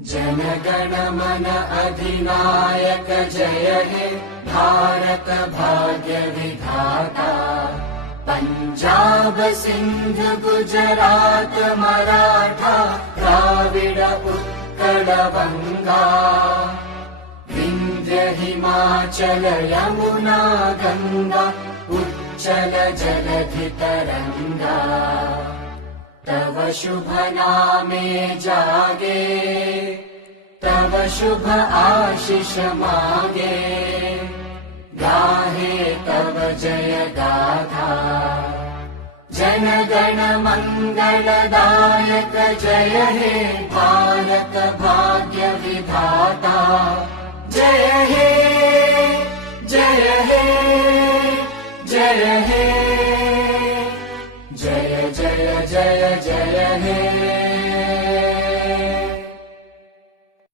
जनगण मन अधिनायक जय हे भारत भाग्य विधाता। पंजाब सिंध गुजरात मराठा द्राविड उत्कल बंगा। विंध्य हिमाचल यमुना गंगा उच्चल जलधि तरंगा। तव शुभ नामे जागे तव शुभ आशीष मागे। गाहे तव जय गाथा जनगण मंगलदायक जय हे भारत।